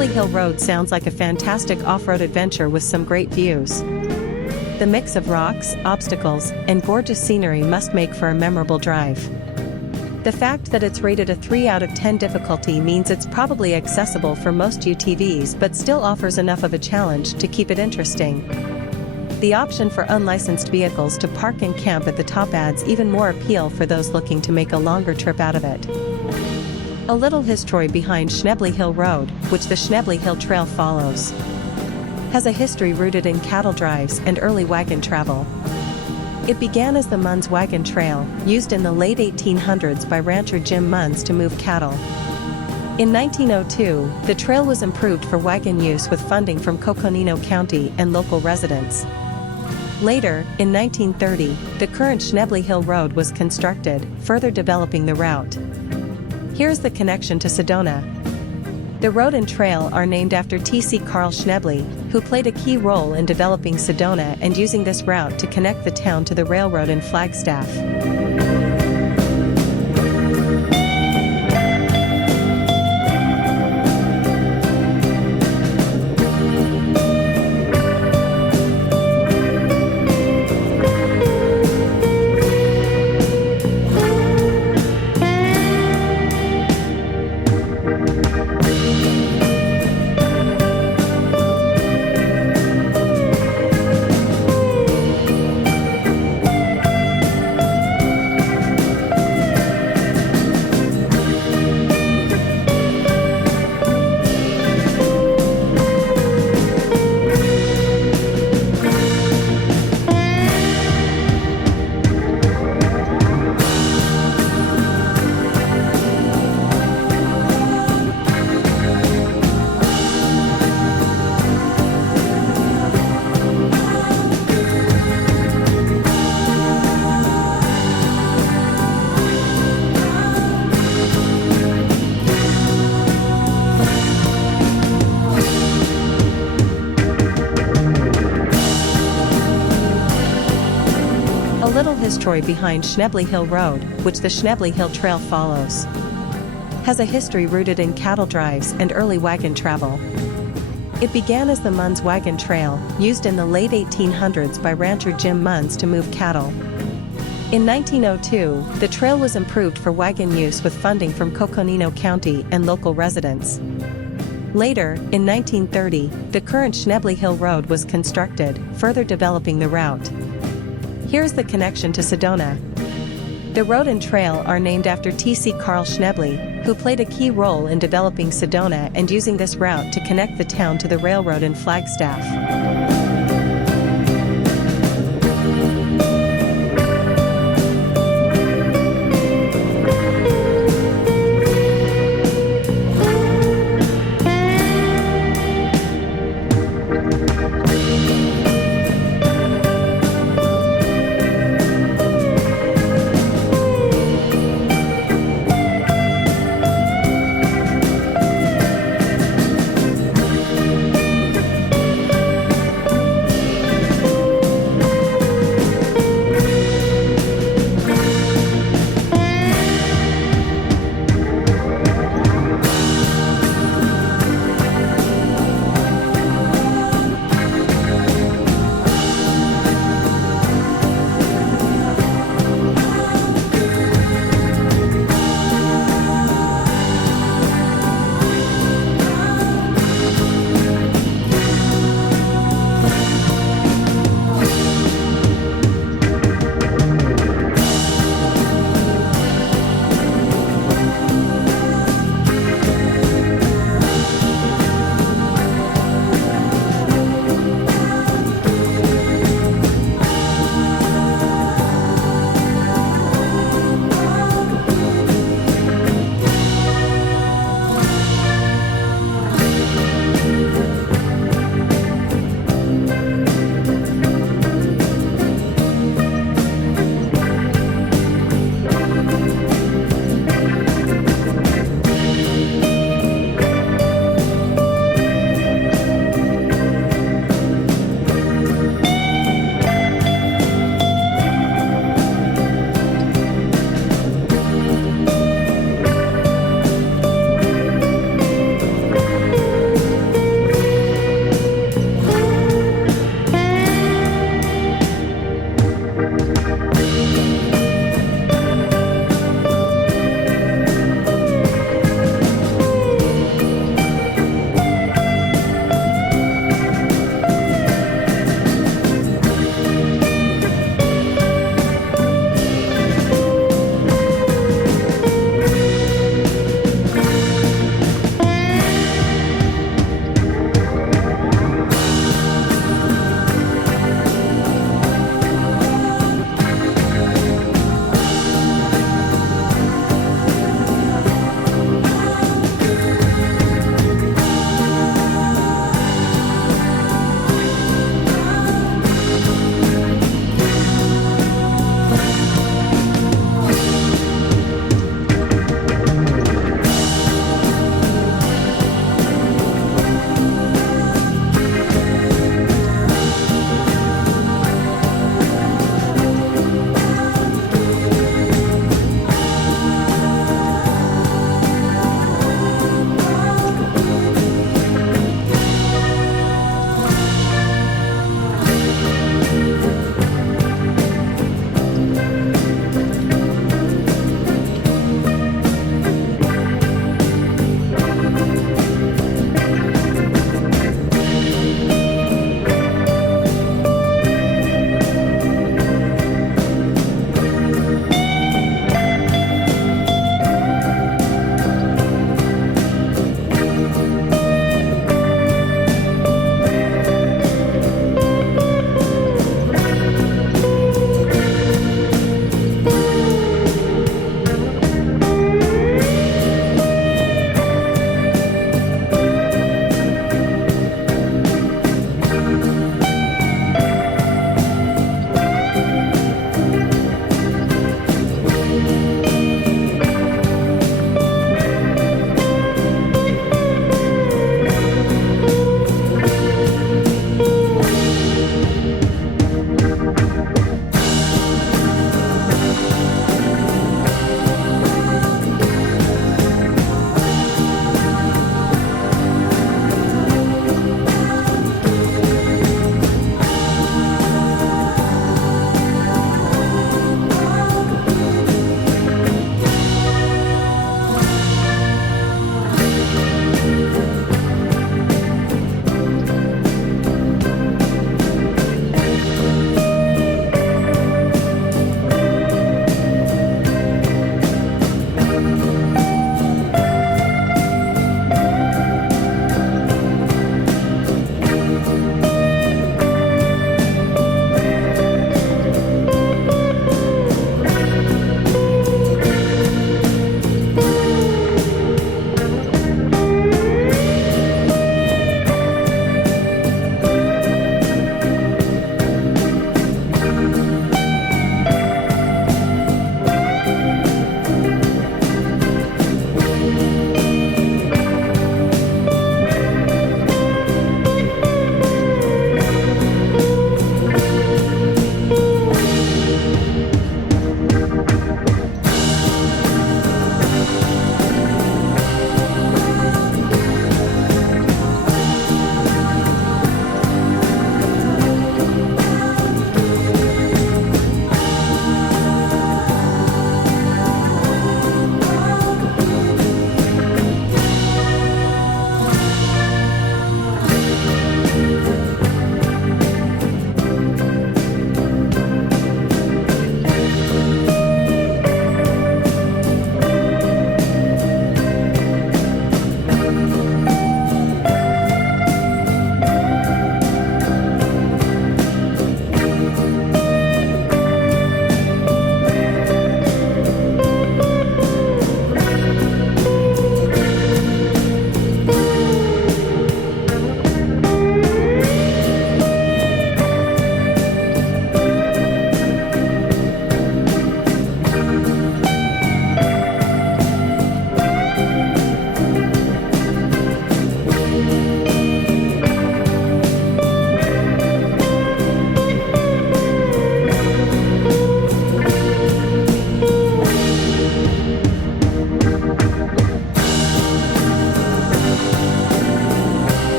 Schnebly Hill Road sounds like a fantastic off-road adventure with some great views. The mix of rocks, obstacles, and gorgeous scenery must make for a memorable drive. The fact that it's rated a 3 out of 10 difficulty means it's probably accessible for most UTVs but still offers enough of a challenge to keep it interesting. The option for unlicensed vehicles to park and camp at the top adds even more appeal for those looking to make a longer trip out of it. A little history behind Schnebly Hill Road, which the Schnebly Hill Trail follows, has a history rooted in cattle drives and early wagon travel. It began as the Munds wagon trail, used in the late 1800s by rancher Jim Munds to move cattle. In 1902, the trail was improved for wagon use with funding from Coconino County and local residents. Later, in 1930, the current Schnebly Hill Road was constructed, further developing the route. Here's the connection to Sedona. The road and trail are named after T.C. Carl Schnebly, who played a key role in developing Sedona and using this route to connect the town to the railroad in Flagstaff. A little history behind Schnebly Hill Road, which the Schnebly Hill Trail follows, has a history rooted in cattle drives and early wagon travel. It began as the Munds wagon trail, used in the late 1800s by rancher Jim Munds to move cattle. In 1902, the trail was improved for wagon use with funding from Coconino County and local residents. Later, in 1930, the current Schnebly Hill Road was constructed, further developing the route. Here's the connection to Sedona. The road and trail are named after T.C. Carl Schnebly, who played a key role in developing Sedona and using this route to connect the town to the railroad in Flagstaff.